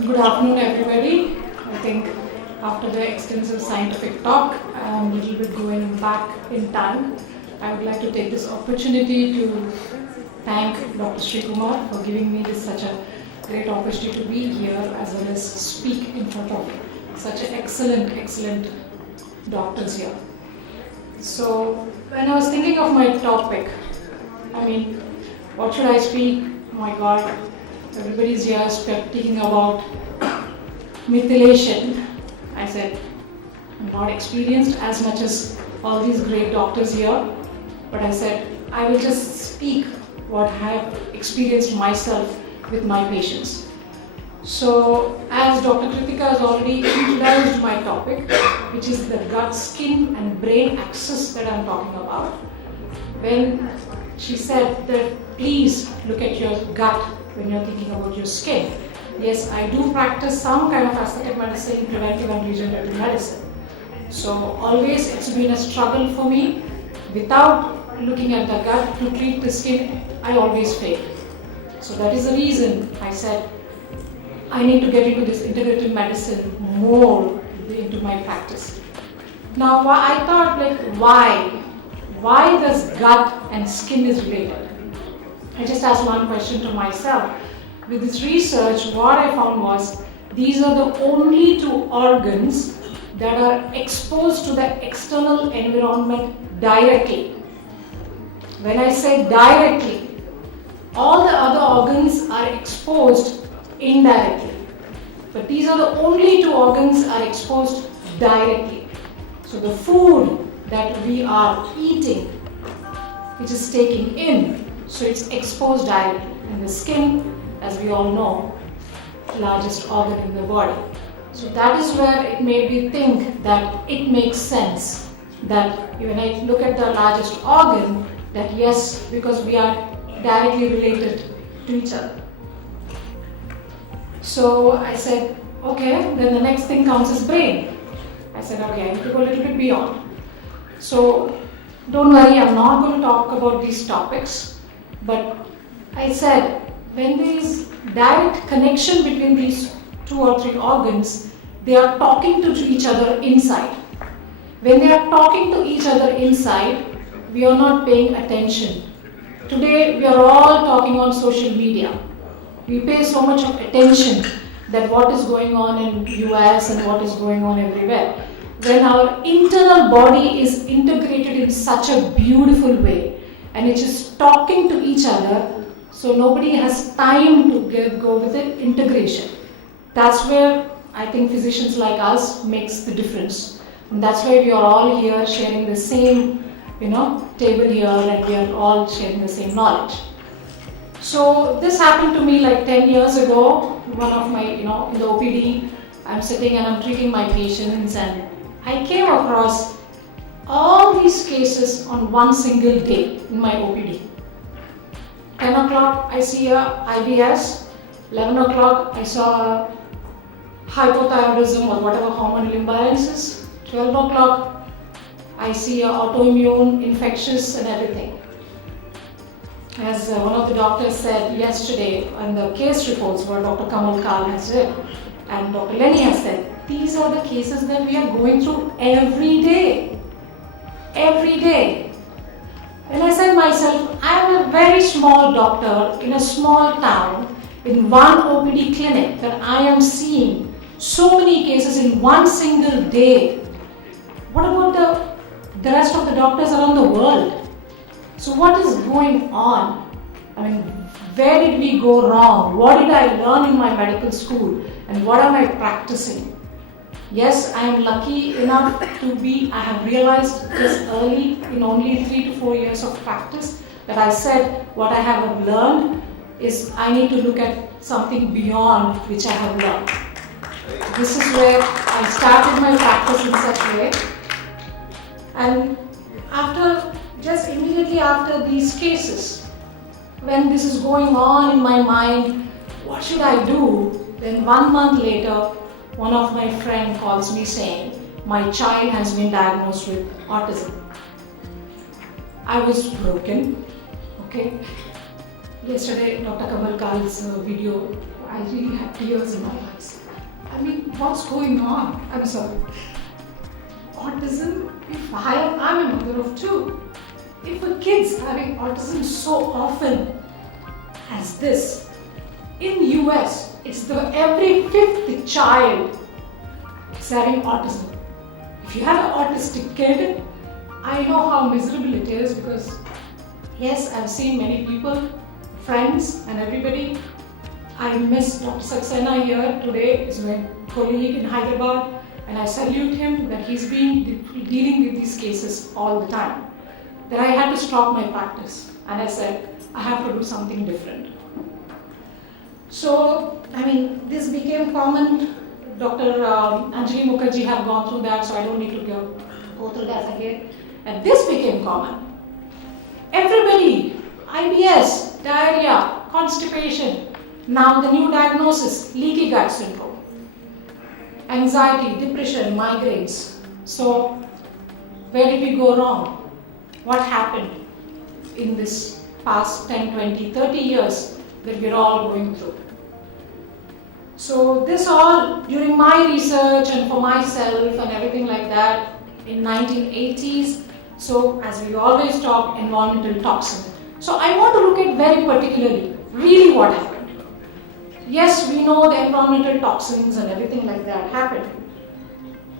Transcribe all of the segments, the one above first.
Good afternoon, everybody. I think after the extensive scientific talk, I'm a little bit going back in time. I would like to take this opportunity to thank Dr. Sudha for giving me such a great opportunity to be here as well as speak in front of such an excellent doctors here. So when I was thinking of my topic, what should I speak? Oh my God, everybody's here speaking about methylation. I said, I'm not experienced as much as all these great doctors here, but I said, I will just speak what I have experienced myself with my patients. So, as Dr. Kritika has already introduced my topic, which is the gut, skin and brain axis that I'm talking about, when she said that please look at your gut when you're thinking about your skin. Yes, I do practice some kind of aesthetic medicine, preventive and regenerative medicine. So always it's been a struggle for me. Without looking at the gut to treat the skin, I always fail. So that is the reason I said I need to get into this integrative medicine more into my practice. Now I thought why does gut and skin is related? I just asked one question to myself. With this research, what I found was these are the only two organs that are exposed to the external environment directly. When I say directly, all the other organs are exposed indirectly. But these are the only two organs are exposed directly. So the food that we are eating, which is taking in, so it's exposed directly. And the skin, as we all know, largest organ in the body. So that is where it made me think that it makes sense that when I look at the largest organ, that yes, because we are directly related to each other. So I said, okay, then the next thing comes is brain. I said, okay, I need to go a little bit beyond. So don't worry, I'm not going to talk about these topics, but I said, when there is direct connection between these 2 or 3 organs, they are talking to each other inside. When they are talking to each other inside, we are not paying attention. Today, we are all talking on social media. We pay so much of attention that what is going on in US and what is going on everywhere. When our internal body is integrated in such a beautiful way and it is talking to each other, so nobody has time to go with the integration. That's where I think physicians like us makes the difference. And that's why we are all here sharing the same, table here, and we are all sharing the same knowledge. So this happened to me like 10 years ago. One of my, in the OPD, I'm sitting and I'm treating my patients, and I came across all these cases on one single day in my OPD. 10 o'clock, I see a IBS. 11 o'clock, I saw a hypothyroidism or whatever hormonal imbalances. 12 o'clock, I see a autoimmune, infectious and everything. As one of the doctors said yesterday on the case reports what Dr. Kamal Kal has said and Dr. Lenny has said, these are the cases that we are going through every day. Every day. And I said myself, I am a very small doctor in a small town in one OPD clinic that I am seeing so many cases in one single day. What about the rest of the doctors around the world? So what is going on? Where did we go wrong? What did I learn in my medical school? And what am I practicing? Yes, I am lucky enough I have realized this early in only 3 to 4 years of practice that I said what I have learned is I need to look at something beyond which I have learned. This is where I started my practice in such a way. And immediately after these cases, when this is going on in my mind, what should I do? Then 1 month later, one of my friends calls me saying, my child has been diagnosed with autism. I was broken, okay. Yesterday, Dr. Kamal Kal's video, I really had tears in my eyes. I mean, what's going on? I'm sorry. Autism, if I'm a mother of two. If a kid's having autism so often as this, in US, it's every fifth child is having autism. If you have an autistic kid, I know how miserable it is because yes, I've seen many people, friends and everybody. I miss Dr. Saxena here today, is my colleague in Hyderabad, and I salute him that he's been dealing with these cases all the time. Then I had to stop my practice and I said, I have to do something different. So, I mean, this became common. Dr. Anjali Mukherjee have gone through that, so I don't need to go through that again. And this became common. Everybody, IBS, diarrhea, constipation, now the new diagnosis, leaky gut syndrome, anxiety, depression, migraines. So, where did we go wrong? What happened in this past 10, 20, 30 years that we're all going through? So this all during my research and for myself and everything like that in 1980s. So as we always talk, environmental toxin. So I want to look at very particularly really what happened. Yes, we know the environmental toxins and everything like that happened.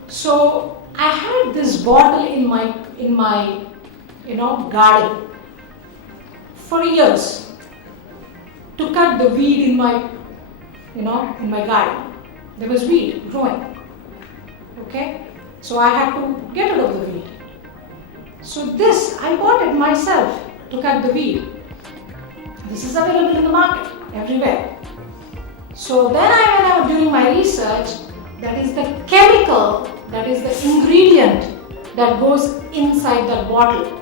So I had this bottle in my garden for years to cut the weed in my garden. There was weed growing. Okay? So I had to get rid of the weed. So this, I bought it myself to cut the weed. This is available in the market everywhere. So then I went out during my research, that is the chemical, that is the ingredient that goes inside that bottle.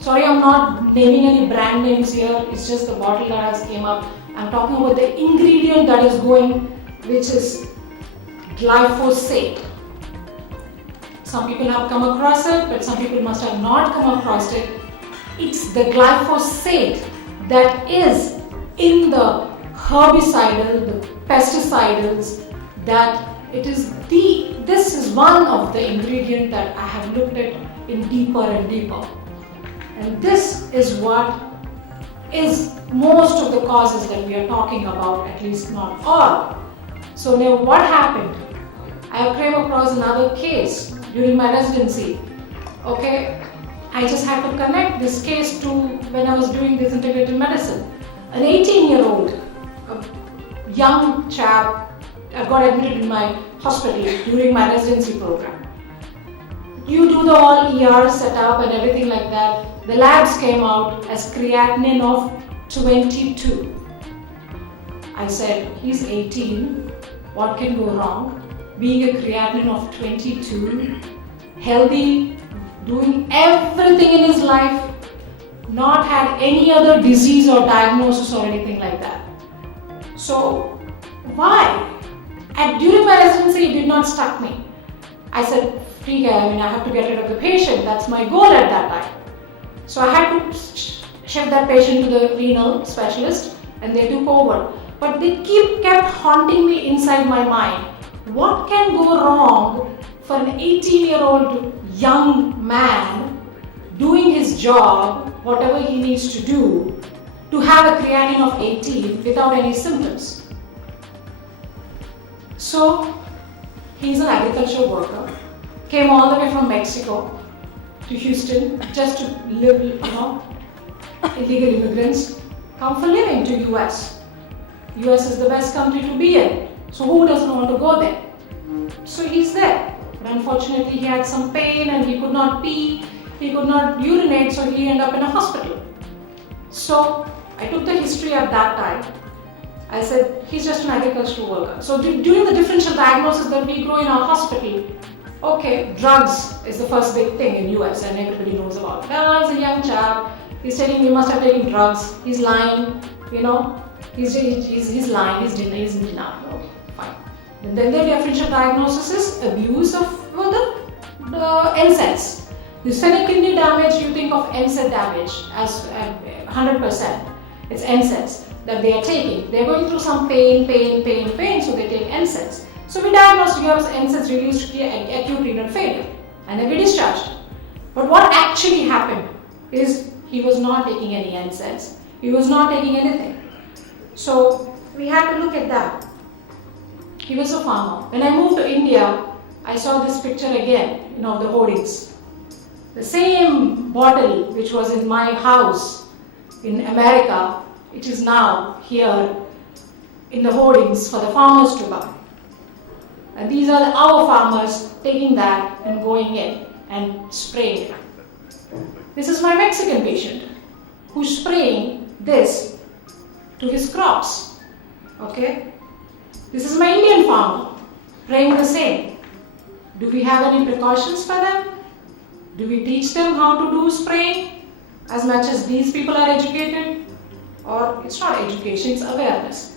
Sorry, I'm not naming any brand names here, it's just the bottle that has came up. I'm talking about the ingredient that is going, which is glyphosate. Some people have come across it, but some people must have not come across it. It's the glyphosate that is in the herbicidal, the pesticidals, that it is this is one of the ingredients that I have looked at in deeper and deeper. And this is what is most of the causes that we are talking about, at least not all. So now what happened? I came across another case during my residency. Okay, I just had to connect this case to when I was doing this integrative medicine. An 18-year-old, a young chap, got admitted in my hospital during my residency program. You do the all ER setup and everything like that. The labs came out as creatinine of 22. I said, he's 18, what can go wrong? Being a creatinine of 22, healthy, doing everything in his life, not had any other disease or diagnosis or anything like that. So, why? And during my residency, it did not stuck me. I said, I have to get rid of the patient, that's my goal at that time. So I had to shift that patient to the renal specialist and they took over. But they kept haunting me inside my mind. What can go wrong for an 18-year-old young man doing his job, whatever he needs to do, to have a creatinine of 18 without any symptoms? So he's an agricultural worker, came all the way from Mexico to Houston just to live, illegal immigrants come for living to US. US is the best country to be in, so who doesn't want to go there? So he's there. But unfortunately he had some pain and he could not pee, he could not urinate, so he ended up in a hospital. So I took the history at that time. I said, he's just an agricultural worker. So during the differential diagnosis that we grow in our hospital, okay, drugs is the first big thing in US and everybody knows about it. He's a young chap, he's telling me he must have taken drugs, he's lying, he's lying, he's denial. Okay, fine. And then the differential diagnosis is abuse of the NSAIDs. The systemic kidney damage, you think of NSAID damage as 100%. It's NSAIDs that they are taking. They're going through some pain, so they take NSAIDs. So we diagnosed you as NSAIDs reduced acute renal failure, and then we discharged. But what actually happened is he was not taking any NSAIDs. He was not taking anything. So we had to look at that. He was a farmer. When I moved to India, I saw this picture again, the hoardings. The same bottle which was in my house in America, it is now here in the hoardings for the farmers to buy. And these are our farmers taking that and going in and spraying it. This is my Mexican patient who's spraying this to his crops. Okay? This is my Indian farmer spraying the same. Do we have any precautions for them? Do we teach them how to do spraying as much as these people are educated? Or it's not education, it's awareness.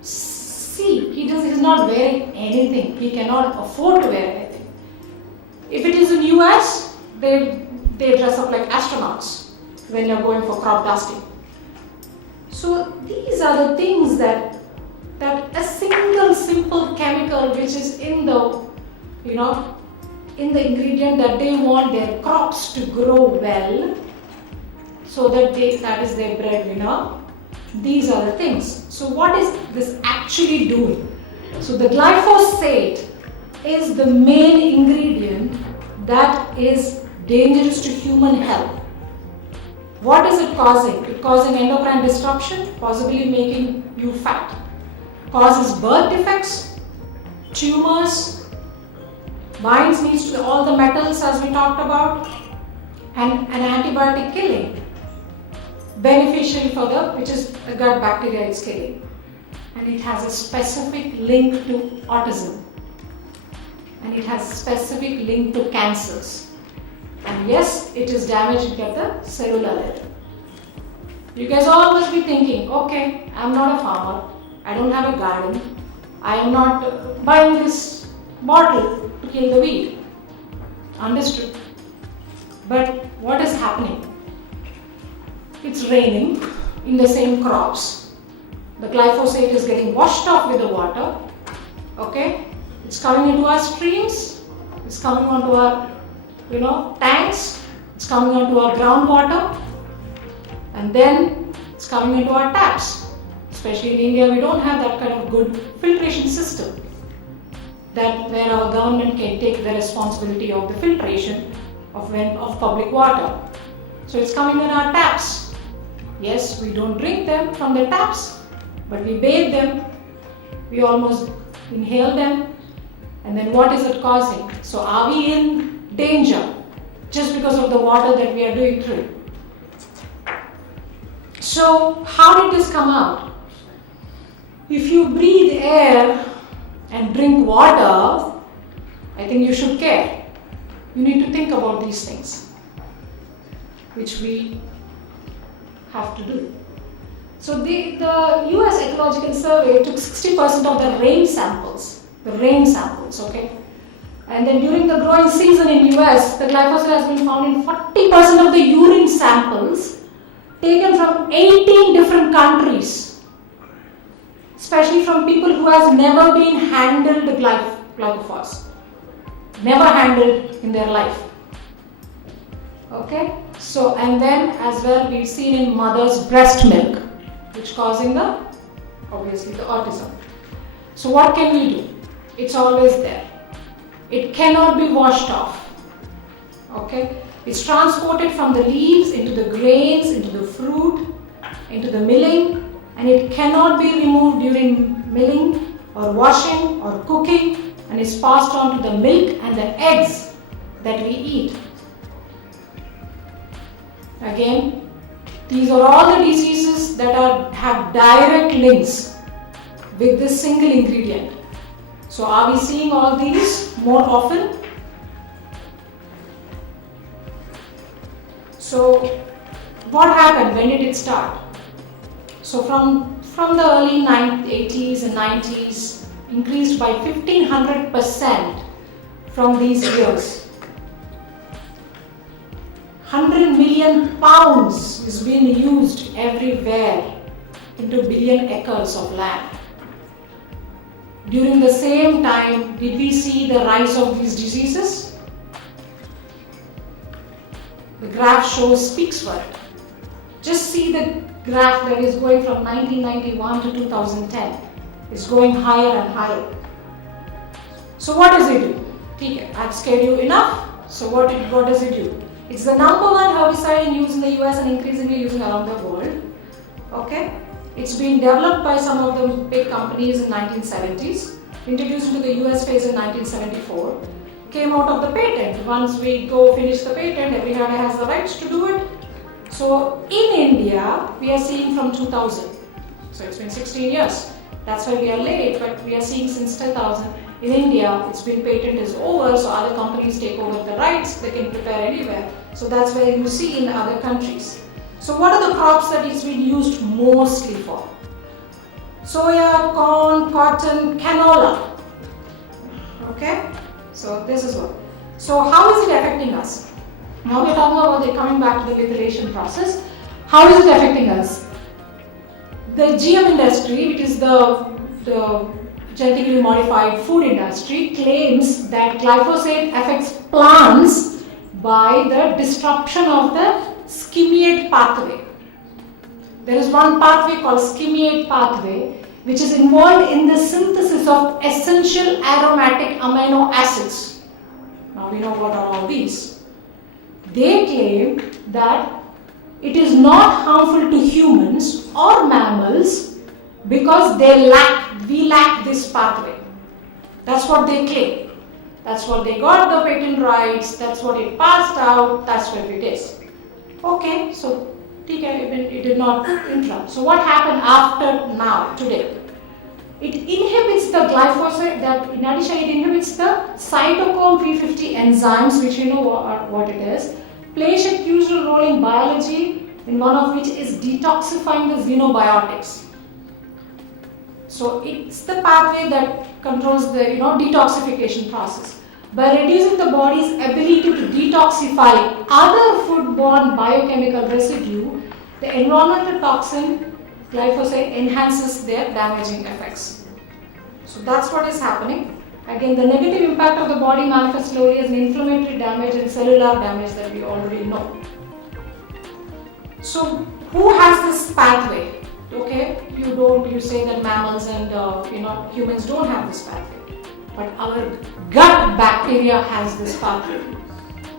See, he's not wearing anything. He cannot afford to wear anything. If it is in US, they dress up like astronauts when you're going for crop dusting. So these are the things that a single simple chemical which is in the ingredient that they want their crops to grow well, so that is their breadwinner. These are the things. So what is this actually doing? So the glyphosate is the main ingredient that is dangerous to human health. What is it causing? It's causing endocrine disruption, possibly making you fat. Causes birth defects, tumors, needs to all the metals as we talked about, and an antibiotic killing. Beneficial for which is the gut bacteria it's killing. And it has a specific link to autism. And it has a specific link to cancers. And yes, it is damaging at the cellular level. You guys all must be thinking, okay, I'm not a farmer. I don't have a garden. I am not buying this bottle to kill the weed. Understood. But what is happening? It's raining in the same crops. The glyphosate is getting washed off with the water. Okay? It's coming into our streams. It's coming onto our, tanks. It's coming onto our groundwater. And then it's coming into our taps. Especially in India, we don't have that kind of good filtration system where our government can take the responsibility of the filtration of public water. So it's coming in our taps. Yes, we don't drink them from the taps, but we bathe them, we almost inhale them, and then what is it causing? So are we in danger just because of the water that we are doing through? So how did this come out? If you breathe air and drink water, I think you should care. You need to think about these things, which we have to do. So the US Ecological Survey took 60% of the rain samples, okay? And then during the growing season in US, the glyphosate has been found in 40% of the urine samples taken from 18 different countries, especially from people who has never been handled the glyphosate, never handled in their life. Okay, so and then as well we've seen in mother's breast milk, which causing obviously the autism. So what can we do? It's always there. It cannot be washed off. Okay, it's transported from the leaves into the grains, into the fruit, into the milling, and it cannot be removed during milling or washing or cooking, and is passed on to the milk and the eggs that we eat. Again, these are all the diseases that have direct links with this single ingredient. So are we seeing all these more often? So what happened? When did it start? So from the early 80s and 90s, increased by 1500% from these years. 100 million pounds is being used everywhere into billion acres of land. During the same time, did we see the rise of these diseases? The graph speaks for it. Just see the graph that is going from 1991 to 2010. It's going higher and higher. So what does it do? Okay, I've scared you enough. So what does it do? It's the number one herbicide in use in the US and increasingly used around the world. Okay? It's been developed by some of the big companies in 1970s, introduced into the US phase in 1974, came out of the patent. Once we go finish the patent, everybody has the rights to do it. So in India, we are seeing from 2000. So it's been 16 years. That's why we are late, but we are seeing since 2000. In India, it's been patent is over, so other companies take over the rights, they can prepare anywhere. So that's where you see in other countries. So what are the crops that it's been used mostly for? Soya, corn, cotton, canola. Okay? So this is what. So how is it affecting us? Now we're talking about coming back to the methylation process. How is it affecting us? The GM industry, which is the genetically modified food industry, claims that glyphosate affects plants by the disruption of the skimiate pathway. There is one pathway called skimiate pathway, which is involved in the synthesis of essential aromatic amino acids. Now we know what are all these. They claim that it is not harmful to humans or mammals because we lack this pathway. That's what they claim. That's what they got the patent rights, that's what it passed out, that's what it is. Okay, so it did not interrupt. So what happened after now, today? It inhibits the glyphosate, that in addition it inhibits the cytochrome P50 enzymes, which you know what it is, plays a crucial role in biology, in one of which is detoxifying the xenobiotics. So it's the pathway that controls the detoxification process. By reducing the body's ability to detoxify other foodborne biochemical residue, the environmental toxin glyphosate enhances their damaging effects. So that's what is happening. Again, the negative impact of the body manifests slowly as an inflammatory damage and cellular damage that we already know. So who has this pathway? Okay, you say that mammals and humans don't have this pathway, but our gut bacteria has this pathway.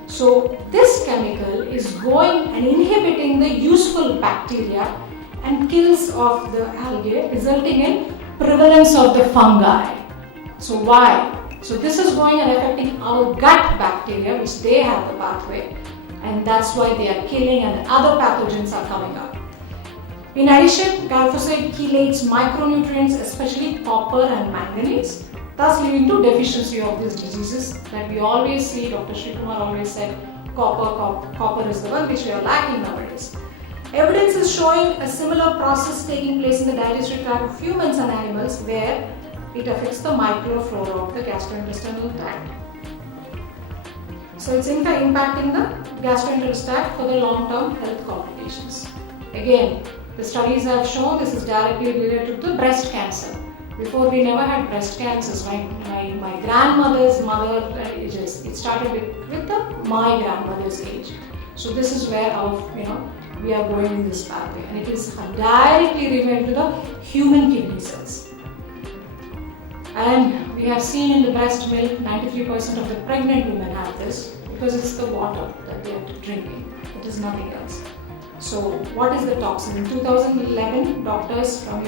So this chemical is going and inhibiting the useful bacteria and kills of the algae, resulting in prevalence of the fungi. So why? So this is going and affecting our gut bacteria, which they have the pathway, and that's why they are killing and other pathogens are coming up. In addition, glyphosate chelates micronutrients, especially copper and manganese, thus leading to deficiency of these diseases that we always see. Dr. Srikumar always said copper is the one which we are lacking nowadays. Evidence is showing a similar process taking place in the digestive tract of humans and animals, where it affects the microflora of the gastrointestinal tract. So it's in fact impacting the gastrointestinal tract for the long-term health complications. Again, the studies have shown this is directly related to breast cancer. Before we never had breast cancers. My grandmother's mother ages. It started with my grandmother's age. So this is where we are going in this pathway, and it is directly related to the human kidney cells. And we have seen in the breast milk, 93% of the pregnant women have this because it's the water that they are drinking. It is nothing else. So what is the toxin? In 2011, doctors from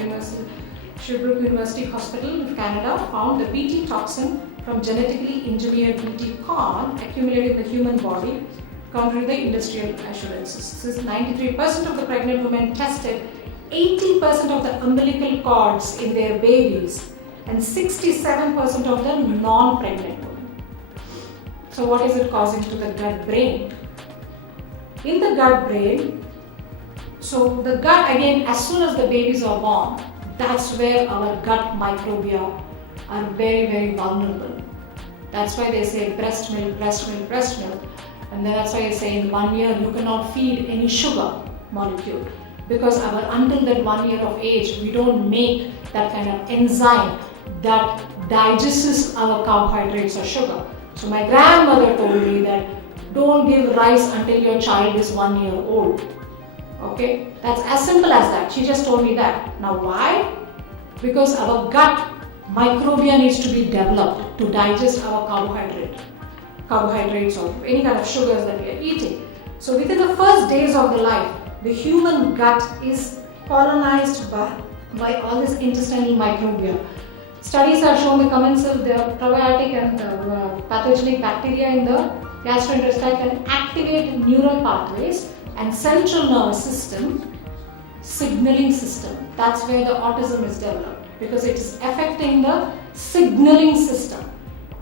Sherbrooke University Hospital in Canada found the Bt toxin from genetically engineered Bt corn accumulated in the human body, contrary to the industrial assurances. Since 93% of the pregnant women tested 80% of the umbilical cords in their babies and 67% of the non-pregnant women. So what is it causing to the gut brain? In the gut brain, so the gut, again, as soon as the babies are born, that's where our gut microbia are very, very vulnerable. That's why they say breast milk, breast milk, breast milk. And that's why I say in 1 year you cannot feed any sugar molecule, because until that 1 year of age we don't make that kind of enzyme that digests our carbohydrates or sugar. So my grandmother told me that don't give rice until your child is 1 year old. Okay, that's as simple as that. She just told me that. Now why? Because our gut microbiome needs to be developed to digest our carbohydrates or any kind of sugars that we are eating. So within the first days of the life, the human gut is colonized by all this intestinal microbiome. Studies have shown the commensal, the probiotic and pathogenic bacteria in the gastrointestinal can activate neural pathways and central nervous system signaling system. That's where the autism is developed, because it is affecting the signaling system.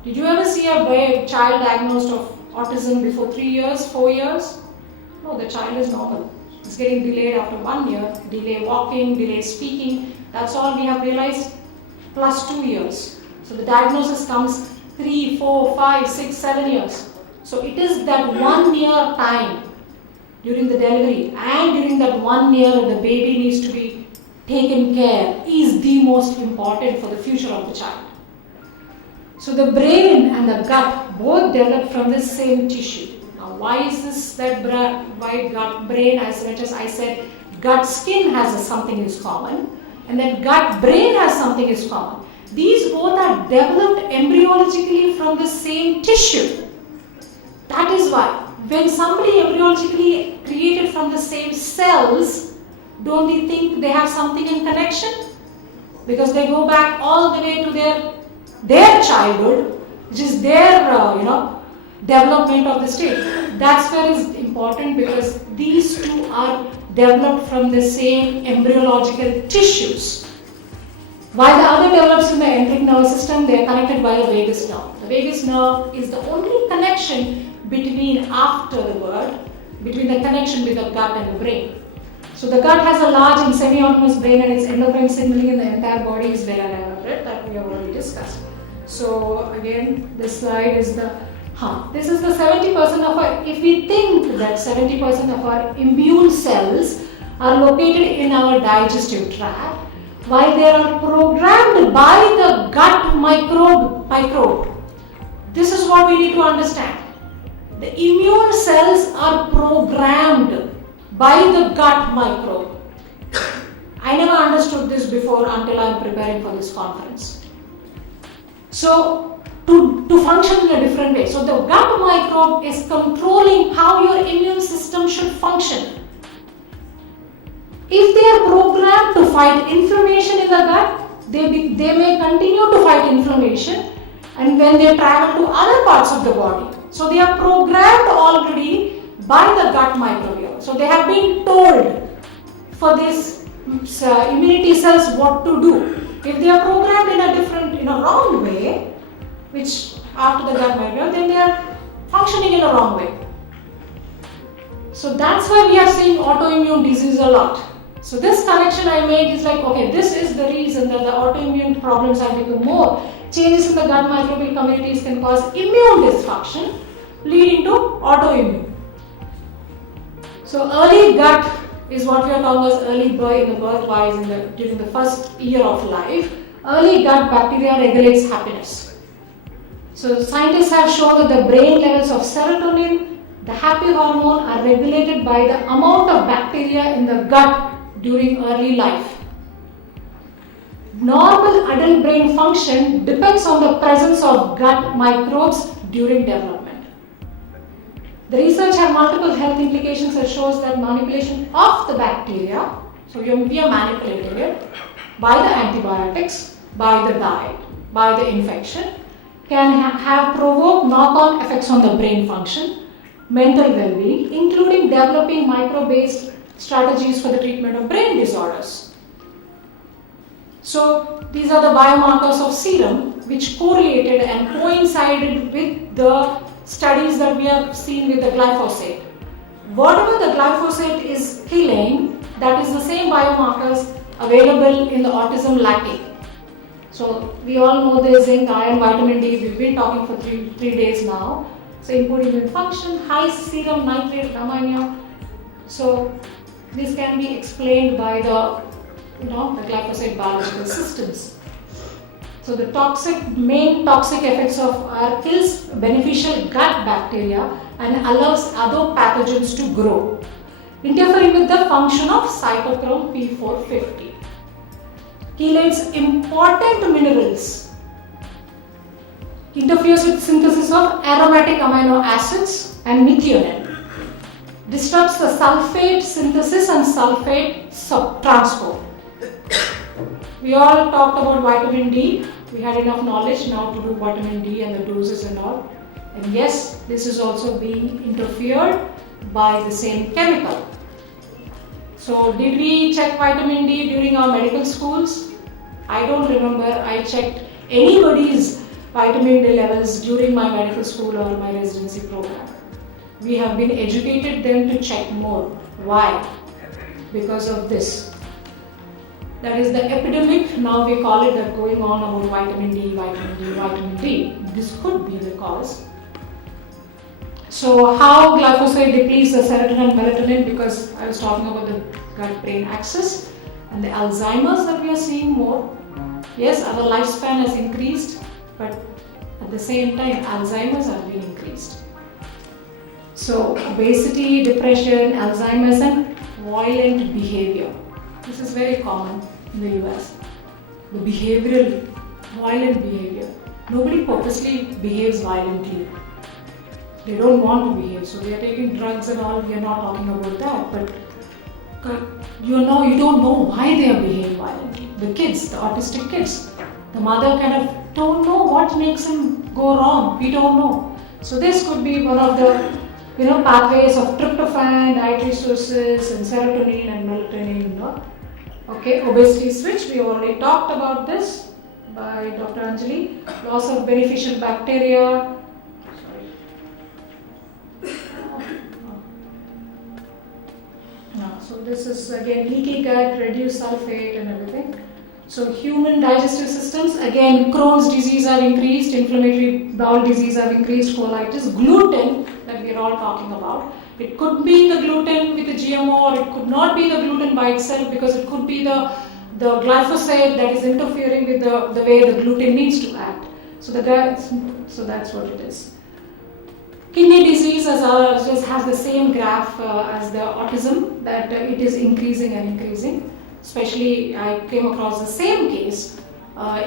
Did you ever see a child diagnosed of autism before 3 years, 4 years? No, the child is normal. It's getting delayed after 1 year, delay walking, delay speaking. That's all we have realized, plus 2 years. So the diagnosis comes 3, 4, 5, 6, 7 years. So it is that 1 year time during the delivery, and during that 1 year the baby needs to be taken care, is the most important for the future of the child. So the brain and the gut both develop from the same tissue. Now why is this that why gut brain, as much as I said gut skin has something is common, and then gut brain has something is common. These both are developed embryologically from the same tissue. That is why when somebody embryologically created from the same cells, don't we think they have something in connection? Because they go back all the way to their childhood, which is their development of the state. That's where it's important, because these two are developed from the same embryological tissues. While the other develops in the enteric nervous system, they are connected by a vagus nerve. The vagus nerve is the only connection between the connection with the gut and the brain. So the gut has a large and semi-autonomous brain, and its endocrine signaling in the entire body is well elaborate, that we have already discussed. So again, this slide is this is the 70% of our, if we think that 70% of our immune cells are located in our digestive tract, while they are programmed by the gut microbe. This is what we need to understand. The immune cells are programmed by the gut microbe. I never understood this before until I am preparing for this conference. So, to function in a different way. So, the gut microbe is controlling how your immune system should function. If they are programmed to fight inflammation in the gut, they may continue to fight inflammation, and when they travel to other parts of the body. So they are programmed already by the gut microbiome. So they have been told for these immunity cells what to do. If they are programmed in a wrong way, which after the gut microbiome, then they are functioning in a wrong way. So that's why we are seeing autoimmune disease a lot. So this connection I made is like, okay, this is the reason that the autoimmune problems have become more. Changes in the gut microbial communities can cause immune dysfunction, leading to autoimmune. So early gut is what we are talking about early birth, in the birth-wise, during the first year of life. Early gut bacteria regulates happiness. So scientists have shown that the brain levels of serotonin, the happy hormone, are regulated by the amount of bacteria in the gut during early life. Normal adult brain function depends on the presence of gut microbes during development. The research have multiple health implications that shows that manipulation of the bacteria, so we are manipulating it by the antibiotics, by the diet, by the infection, can have provoked knock-on effects on the brain function, mental well-being, including developing micro-based strategies for the treatment of brain disorders. So these are the biomarkers of serum which correlated and coincided with the studies that we have seen with the glyphosate. Whatever the glyphosate is killing, that is the same biomarkers available in the autism lacking. So we all know the zinc, iron, vitamin D, we've been talking for three days now. So improved immune function, high serum nitrate ammonia. So this can be explained by the glyphosate biological systems. So the main toxic effects of are kills beneficial gut bacteria and allows other pathogens to grow, interfering with the function of cytochrome P450. Chelates important minerals, interferes with synthesis of aromatic amino acids and methionine, disrupts the sulfate synthesis and sulfate transport. We all talked about vitamin D. We had enough knowledge now to do vitamin D and the doses and all. And yes, this is also being interfered by the same chemical. So did we check vitamin D during our medical schools? I don't remember I checked anybody's vitamin D levels during my medical school or my residency program. We have been educated them to check more. Why? Because of this. That is the epidemic, now we call it, that going on about vitamin D, vitamin D, vitamin D. This could be the cause. So how glyphosate depletes the serotonin and melatonin, because I was talking about the gut-brain axis and the Alzheimer's that we are seeing more. Yes, our lifespan has increased, but at the same time Alzheimer's have been increased. So obesity, depression, Alzheimer's and violent behavior. This is very common in the US. The behavioral, violent behavior. Nobody purposely behaves violently. They don't want to behave, so they are taking drugs and all. We are not talking about that, but you don't know why they are behaving violently. The kids, the autistic kids, the mother kind of don't know what makes him go wrong. We don't know. So this could be one of the pathways of tryptophan, dietary sources, and serotonin and melatonin. Okay, obesity switch. We already talked about this by Dr. Anjali. Loss of beneficial bacteria. So this is again leaky gut, reduced sulfate and everything. So human digestive systems, again Crohn's disease are increased, inflammatory bowel disease have increased, colitis, gluten that we are all talking about. It could be the gluten with the GMO, or it could not be the gluten by itself, because it could be the glyphosate that is interfering with the way the gluten needs to act. So that's what it is. Kidney disease just has the same graph as the autism, that it is increasing and increasing. Especially, I came across the same case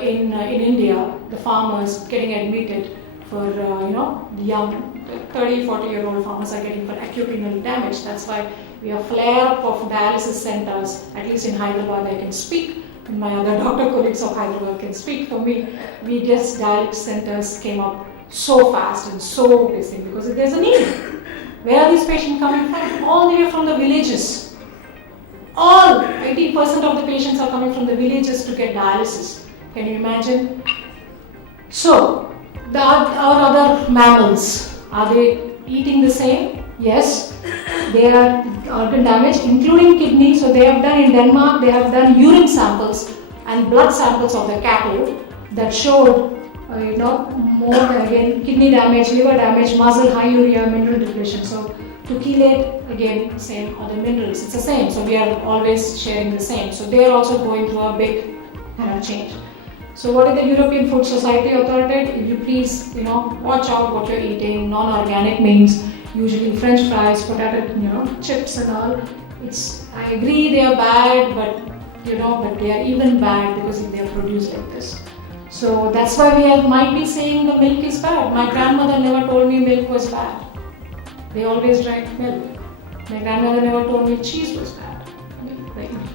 in India, the farmers getting admitted for, the young 30, 40-year-old farmers are getting for acute renal damage. That's why we have flare-up of dialysis centers, at least in Hyderabad I can speak, and my other doctor colleagues of Hyderabad can speak. For me, dialysis centers came up so fast and so busy because there's a need. Where are these patients coming from? All the way from the villages. All 80% of the patients are coming from the villages to get dialysis. Can you imagine? So, our other mammals, are they eating the same? Yes. They are organ damage, including kidney. So they have done in Denmark, they have done urine samples and blood samples of the cattle that showed more again kidney damage, liver damage, muscle, high urea, mineral depletion. So to chelate, again, same other minerals, it's the same. So we are always sharing the same. So they are also going through a big change. So what is the European Food Society authoritative? If you please, watch out what you're eating. Non-organic means usually French fries, potato, chips and all. I agree they are bad, but but they are even bad because they are produced like this. So that's why we might be saying the milk is bad. My grandmother never told me milk was bad. They always drank milk. My grandmother never told me cheese was bad.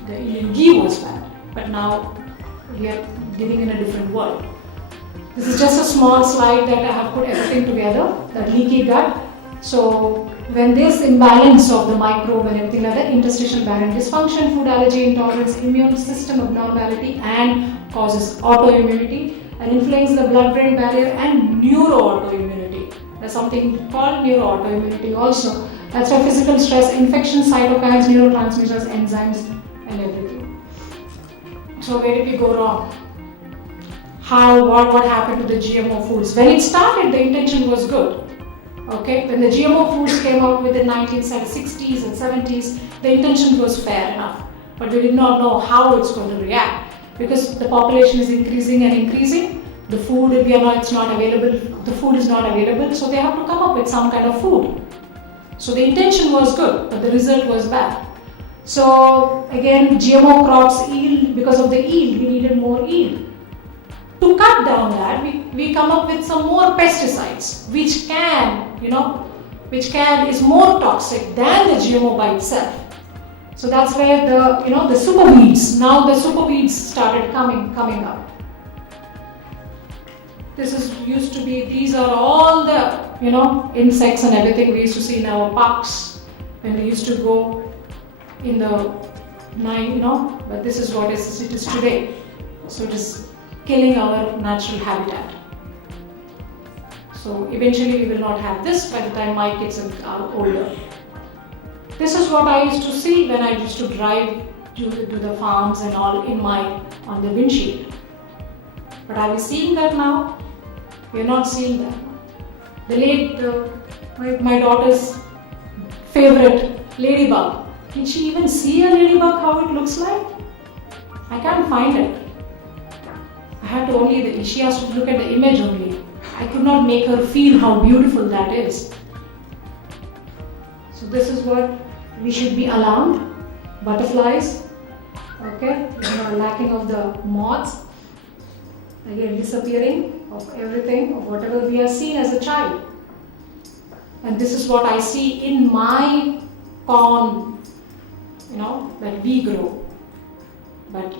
The ghee was bad. But now we are living in a different world. This is just a small slide that I have put everything together, that leaky gut. So when this imbalance of the microbe and everything like that, interstitial barrier dysfunction, food allergy intolerance, immune system abnormality, and causes autoimmunity and inflames the blood-brain barrier and neuroautoimmunity. There's something called neuroautoimmunity also. That's why physical stress, infection, cytokines, neurotransmitters, enzymes, and everything. So where did we go wrong? What happened to the GMO foods? When it started, the intention was good. Okay, when the GMO foods came out within 1960s and 70s, the intention was fair enough, but we did not know how it's going to react because the population is increasing and increasing. The food, it's not available. The food is not available, so they have to come up with some kind of food. So the intention was good, but the result was bad. So again, GMO crops yield, because of the yield, we needed more yield. To cut down that, we come up with some more pesticides, which is more toxic than the GMO by itself. So that's where the super weeds. Now the super weeds started coming up. These are all the insects and everything we used to see in our parks when we used to go in the night, but this is what it is today. So it is killing our natural habitat. So eventually we will not have this by the time my kids are older. This is what I used to see when I used to drive to the farms and all on the windshield. But are we seeing that now? We are not seeing that. My daughter's favorite ladybug. Can she even see a ladybug how it looks like? I can't find it. She has to look at the image only. I could not make her feel how beautiful that is. So this is what we should be alarmed. Butterflies, okay, lacking of the moths, again disappearing of everything, of whatever we have seen as a child. And this is what I see in my corn, that we grow. But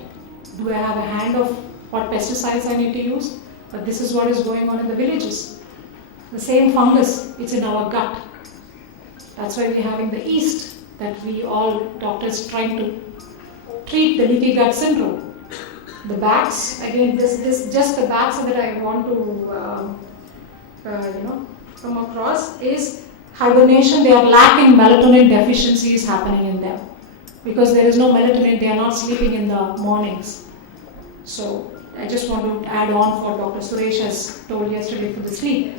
do I have a hand of what pesticides I need to use? But this is what is going on in the villages. The same fungus, it's in our gut. That's why we're having the yeast that we all doctors trying to treat the leaky gut syndrome. The bats, again, this just the bats that I want to come across is hibernation. They are lacking melatonin deficiency is happening in them because there is no melatonin. They are not sleeping in the mornings. So I just want to add on what Dr. Suresh has told yesterday for the sleep.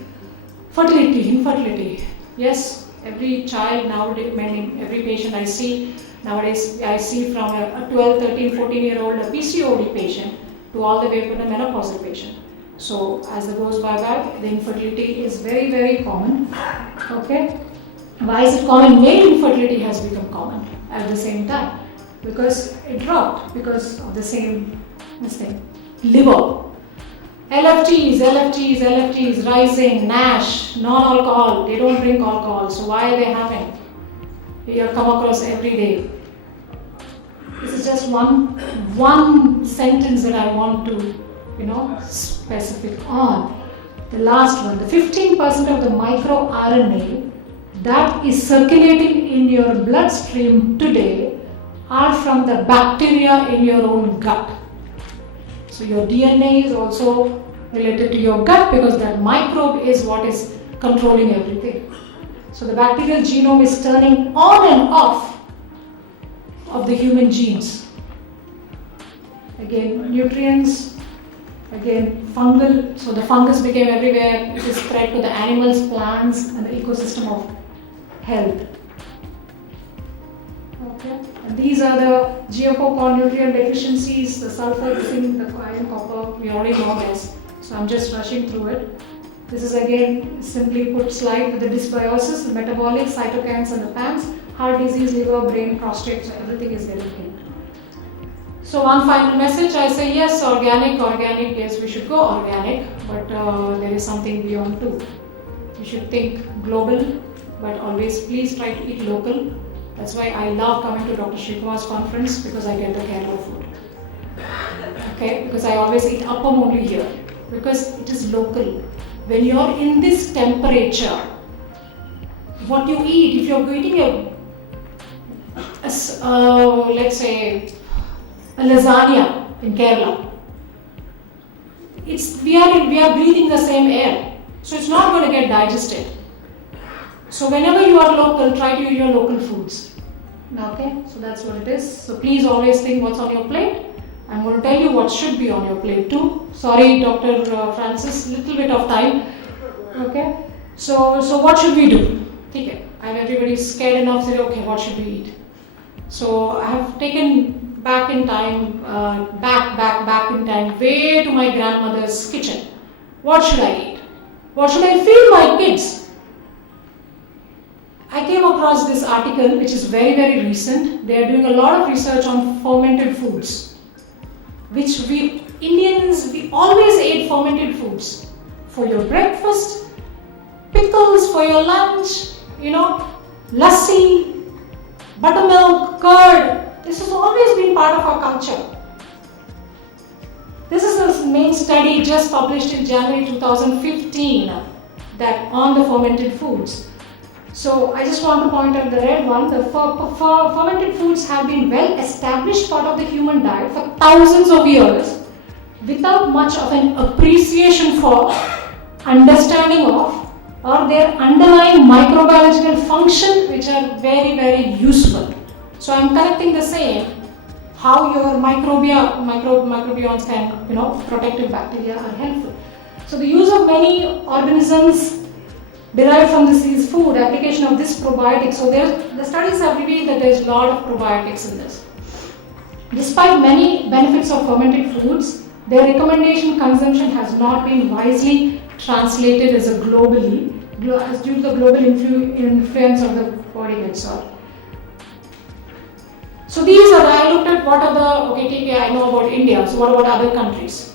Infertility. Yes, every child nowadays, every patient I see nowadays, I see from a 12, 13, 14-year-old a PCOD patient to all the way to a menopausal patient. So as the goes by, the infertility is very, very common. Okay, why is it common? Male infertility has become common at the same time because it dropped because of the same thing. Liver, LFTs rising, NASH, non-alcohol, they don't drink alcohol, so why are they having? We have come across every day. This is just one sentence that I want to, specific on. The last one, the 15% of the microRNA that is circulating in your bloodstream today are from the bacteria in your own gut. So your DNA is also related to your gut because that microbe is what is controlling everything. So the bacterial genome is turning on and off of the human genes. Again, nutrients, again, fungal. So the fungus became everywhere. It is spread to the animals, plants, and the ecosystem of health. Okay. And these are the GMO nutrient deficiencies, the sulfur, the zinc, the iron, copper. We already know this. So I'm just rushing through it. This is again simply put slide with the dysbiosis, the metabolic, cytokines and the PANs, heart disease, liver, brain, prostate, so everything is getting hit. So one final message, I say yes, organic, yes, we should go organic, but there is something beyond too. You should think global, but always please try to eat local. That's why I love coming to Dr. Shrikumar's conference because I get the Kerala food. Okay, because I always eat appam only here because it is local. When you're in this temperature, what you eat, if you're eating let's say a lasagna in Kerala, we are breathing the same air, so it's not going to get digested. So whenever you are local, try to eat your local foods. Okay, so that's what it is. So please always think what's on your plate. I'm going to tell you what should be on your plate too. Sorry, Dr. Francis, little bit of time. Okay, So what should we do? Okay, and everybody is scared enough to say, okay, what should we eat? So I have taken back in time, back in time, way to my grandmother's kitchen. What should I eat? What should I feed my kids? I came across this article which is very, very recent. They are doing a lot of research on fermented foods, which we Indians, we always ate fermented foods for your breakfast, pickles for your lunch, lassi, buttermilk, curd. This has always been part of our culture. This is a main study just published in January 2015 that on the fermented foods. So I just want to point out the red one. The fermented foods have been well established part of the human diet for thousands of years without much of an appreciation for understanding of or their underlying microbiological function, which are very, very useful. So I'm connecting the same, how your microbiomes can, protective bacteria are helpful. So the use of many organisms derived from this food, application of this probiotics. So the studies have revealed that there is a lot of probiotics in this. Despite many benefits of fermented foods, their recommendation consumption has not been wisely translated as globally due to the global influence of the body itself. So I looked at what are the, I know about India, so what about other countries?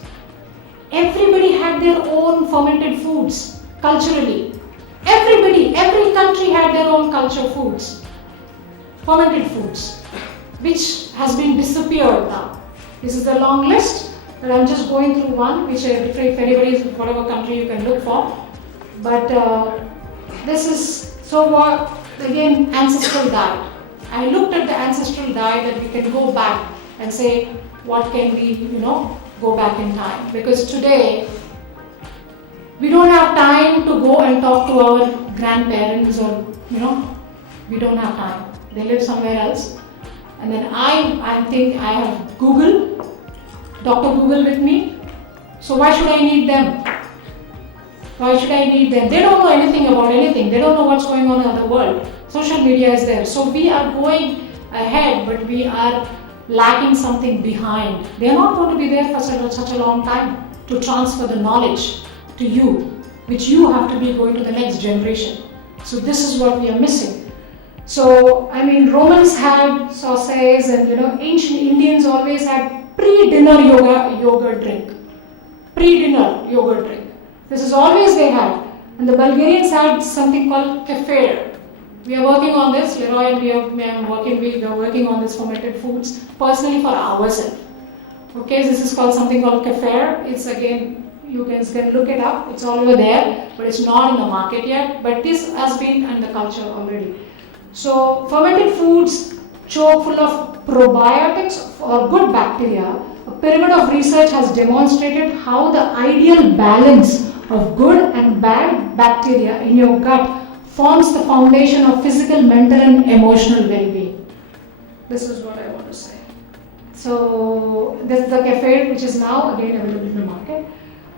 Everybody had their own fermented foods culturally. Every country had their own culture foods, fermented foods, which has been disappeared now. This is a long list, but I'm just going through one, which if anybody is whatever country you can look for. But this is, again, ancestral diet. I looked at the ancestral diet that we can go back and say, what can we, go back in time? Because today, we don't have time to go and talk to our grandparents or, we don't have time. They live somewhere else. And then I think I have Dr. Google with me. So why should I need them? Why should I need them? They don't know anything about anything. They don't know what's going on in the world. Social media is there. So we are going ahead, but we are lacking something behind. They are not going to be there for such a long time to transfer the knowledge to you, which you have to be going to the next generation. So this is what we are missing. So, Romans had sauces and, ancient Indians always had pre-dinner yogurt drink. Pre-dinner yogurt drink. This is always they had. And the Bulgarians had something called kefir. We are working on this, Leroy and we are working on this fermented foods personally for ourselves. Okay, this is called something called kefir. It's again, you can look it up. It's all over there, but it's not in the market yet. But this has been in the culture already. So fermented foods choke full of probiotics or good bacteria. A pyramid of research has demonstrated how the ideal balance of good and bad bacteria in your gut forms the foundation of physical, mental, and emotional well-being. This is what I want to say. So this is the kefir, which is now again available in the market.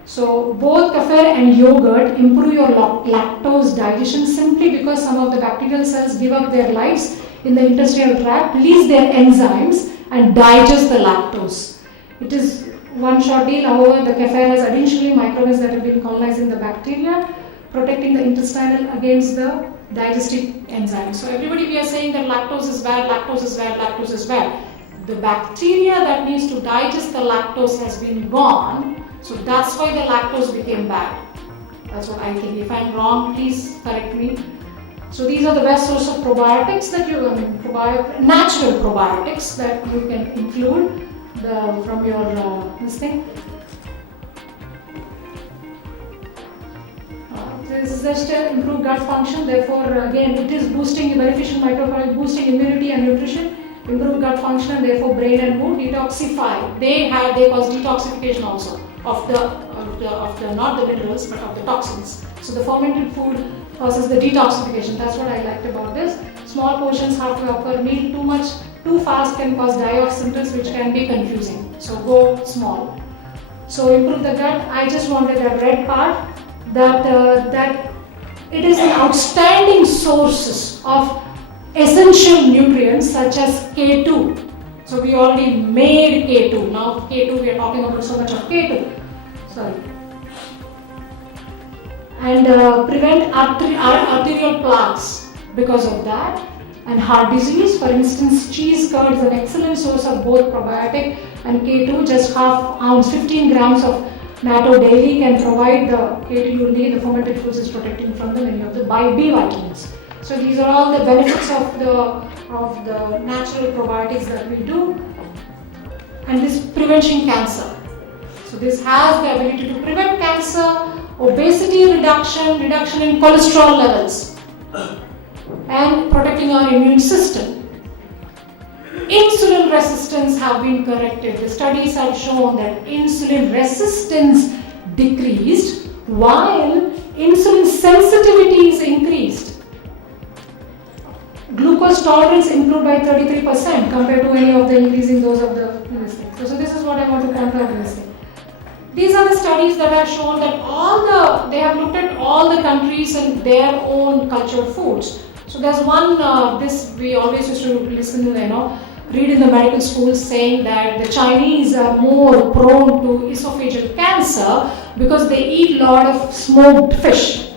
So both kefir and yogurt improve your lactose digestion simply because some of the bacterial cells give up their lives in the intestinal tract, release their enzymes and digest the lactose. It is one short deal. However, the kefir has additionally microbes that have been colonizing the bacteria, protecting the intestinal against the digestive enzymes. So everybody, we are saying that lactose is bad, lactose is bad, lactose is bad. The bacteria that needs to digest the lactose has been gone. So that's why the lactose became bad. That's what I think. If I'm wrong, please correct me. So these are the best source of probiotics that natural probiotics that you can include from your this thing. This is just to improve gut function. Therefore, again, it is boosting beneficial microbiome, boosting immunity and nutrition, improve gut function, and therefore brain and mood. Detoxify. They cause detoxification also of the not the minerals but of the toxins. So the fermented food causes the detoxification. That's what I liked about this. Small portions have to occur. Meal too much, too fast can cause die-off symptoms, which can be confusing. So go small. So improve the gut. I just wanted a red part that it is an outstanding source of essential nutrients such as K2. So we already made K2. Now K2, we are talking about so much of K2. Sorry. And prevent arterial plaques because of that. And heart disease, for instance, cheese curd is an excellent source of both probiotic and K2. Just half ounce, 15 grams of natto daily can provide the K2 you need. The fermented foods is protecting from the many of the B vitamins. So these are all the benefits of the natural probiotics that we do. And this prevention cancer. So this has the ability to prevent cancer, obesity reduction in cholesterol levels, and protecting our immune system. Insulin resistance have been corrected. The studies have shown that insulin resistance decreased while insulin sensitivity is increased. Glucose tolerance improved by 33% compared to any of the increasing those of the previous things. So this is what I want to point out in this thing. These are the studies that have shown that they have looked at all the countries and their own cultured foods. So there's one, this we always used to listen to, read in the medical schools saying that the Chinese are more prone to esophageal cancer because they eat a lot of smoked fish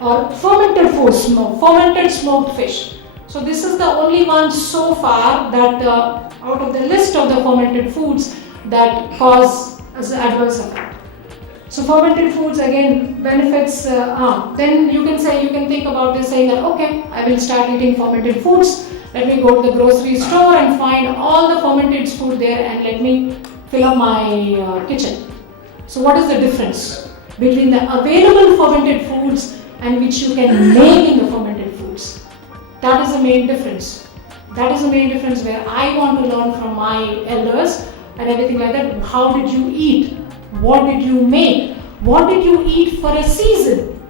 or fermented foods, fermented smoked fish. So this is the only one so far that out of the list of the fermented foods that cause adverse effect. So fermented foods again benefits. Then you can think about this saying that okay, I will start eating fermented foods. Let me go to the grocery store and find all the fermented food there and let me fill up my kitchen. So what is the difference between the available fermented foods and which you can make in the fermented foods? That is the main difference. That is the main difference where I want to learn from my elders and everything like that. How did you eat? What did you make? What did you eat for a season?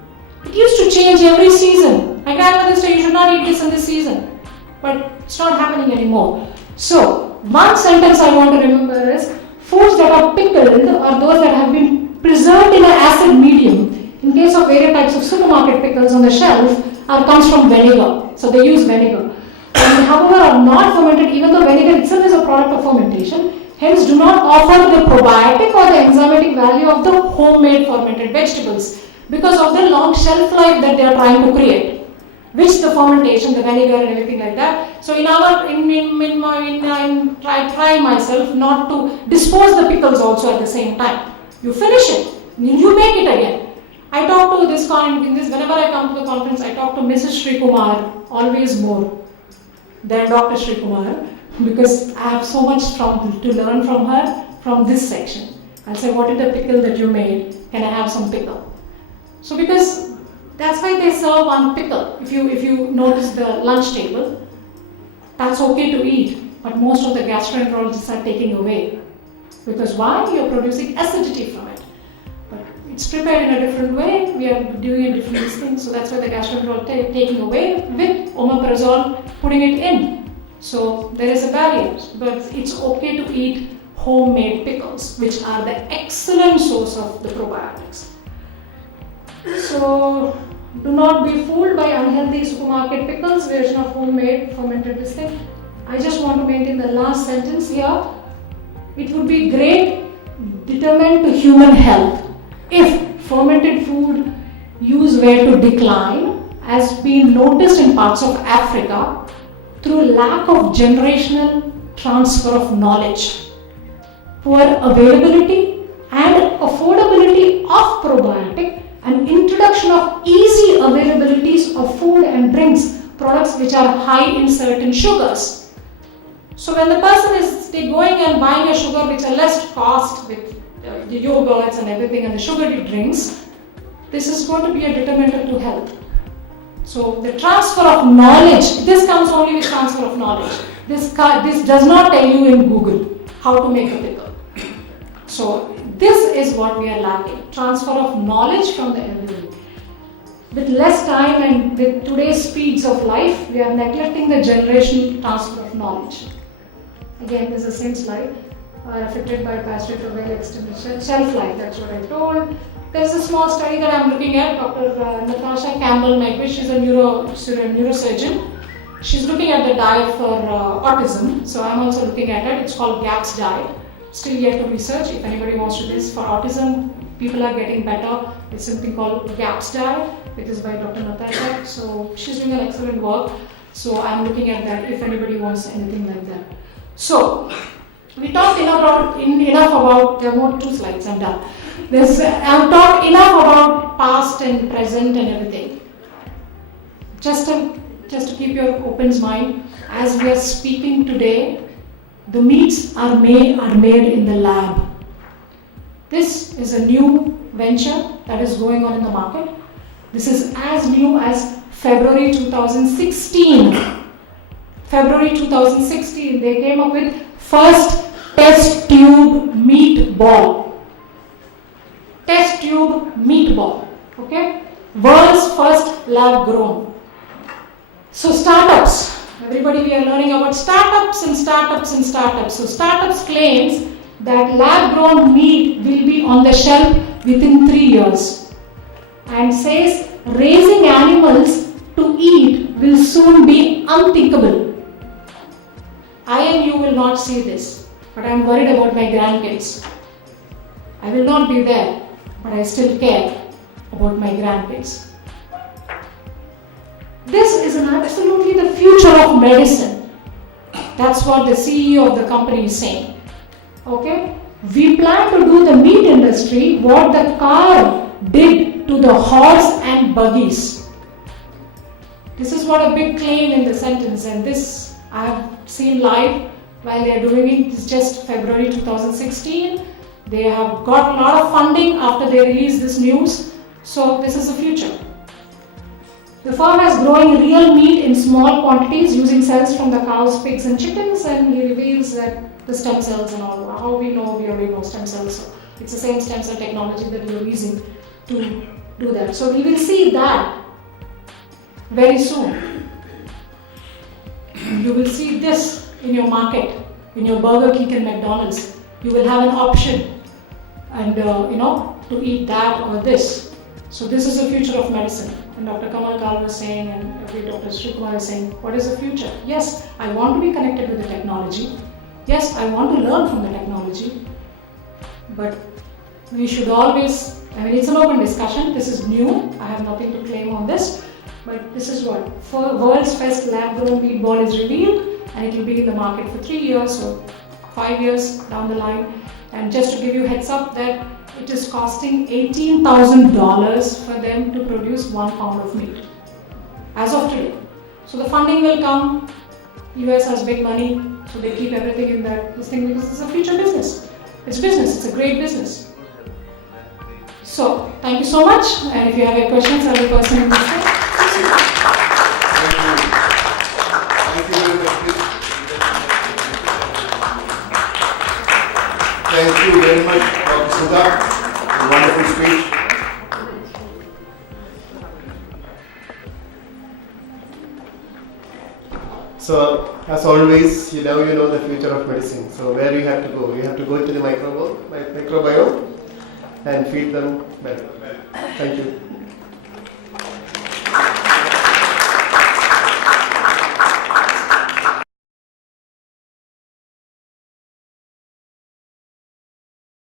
It used to change every season. My grandmother said you should not eat this in this season. But it's not happening anymore. So, one sentence I want to remember is foods that are pickled are those that have been preserved in an acid medium. In case of various types of supermarket pickles on the shelf, comes from vinegar. So they use vinegar. And however are not fermented, even though vinegar itself is a product of fermentation, hence do not offer the probiotic or the enzymatic value of the homemade fermented vegetables because of the long shelf life that they are trying to create, which the fermentation, the vinegar and everything like that. So I try myself not to dispose the pickles also at the same time. You finish it, you make it again. I talk to whenever I come to the conference, I talk to Mrs. Sri Kumar always more than Dr. Sri Kumar, because I have so much to learn from her from this section. I'll say, what is the pickle that you made? Can I have some pickle? So because that's why they serve one pickle. If you notice the lunch table, that's okay to eat, but most of the gastroenterologists are taking away. Because why? You're producing acidity from it. But it's prepared in a different way, we are doing a different thing, so that's why the gastroenterologist taking away with omeprazole, putting it in. So there is a barrier, but it's okay to eat homemade pickles, which are the excellent source of the probiotics. So do not be fooled by unhealthy supermarket pickles, version of homemade fermented this thing. I just want to maintain the last sentence here. It would be great determined to human health if fermented food use were to decline, as been noticed in parts of Africa, through lack of generational transfer of knowledge, poor availability and affordability of probiotic, and introduction of easy availabilities of food and drinks products which are high in certain sugars. So when the person is going and buying a sugar which are less cost with the yogurts and everything and the sugary drinks, this is going to be a determinant to health. So the transfer of knowledge, this comes only with transfer of knowledge. This does not tell you in Google how to make a pickle. So this is what we are lacking, transfer of knowledge from the elderly. With less time and with today's speeds of life, we are neglecting the generational transfer of knowledge. Again, this is the same slide, affected by passage of well extended shelf life, that's what I told. There's a small study that I'm looking at. Dr. Natasha Campbell-Medwick, she's a neurosurgeon. She's looking at the diet for autism. So I'm also looking at it. It's called GAPS diet. Still yet to research. If anybody wants to do this for autism, people are getting better. It's something called GAPS diet, which is by Dr. Natasha. So she's doing an excellent work. So I'm looking at that if anybody wants anything like that. So we talked enough about, there are more 2 slides, I'm done. I've talked enough about past and present and everything. Just to keep your open mind, as we are speaking today, the meats are made in the lab. This is a new venture that is going on in the market. This is as new as February 2016. February 2016, they came up with first test tube meatball. Test tube meatball. Okay? World's first lab grown. So startups, everybody, we are learning about startups and startups and startups. So startups claims that lab grown meat will be on the shelf within 3 years, and says raising animals to eat will soon be unthinkable. I and you will not see this, but I am worried about my grandkids. I will not be there, but I still care about my grandkids. This is absolutely the future of medicine. That's what the CEO of the company is saying. Okay? We plan to do the meat industry what the car did to the horse and buggies. This is what a big claim in the sentence, and this I have seen live while they are doing it. It's just February 2016. They have got a lot of funding after they released this news. So this is the future. The firm is growing real meat in small quantities using cells from the cows, pigs and chickens, and he reveals that the stem cells and all, how we already know stem cells. So it's the same stem cell technology that we are using to do that. So we will see that very soon. You will see this in your market, in your Burger King and McDonald's. You will have an option and to eat that or this. So this is the future of medicine. And Dr. Kamal Kal was saying, and every Dr. Sudha is saying, what is the future? Yes, I want to be connected with the technology. Yes, I want to learn from the technology. But we should always, it's an open discussion. This is new. I have nothing to claim on this. But this is what world's first lab-grown meatball is revealed, and it will be in the market for 3 years, so 5 years down the line. And just to give you a heads up that it is costing $18,000 for them to produce 1 pound of meat as of today. So the funding will come. US has big money, so they keep everything in this thing because it's a future business. It's business. It's a great business. So thank you so much. And if you have any questions, I'll be person in this way. Thank you very much, Dr. Sudha. A wonderful speech. So, as always, you know the future of medicine. So, where you have to go? You have to go into the microbiome and feed them better. Thank you.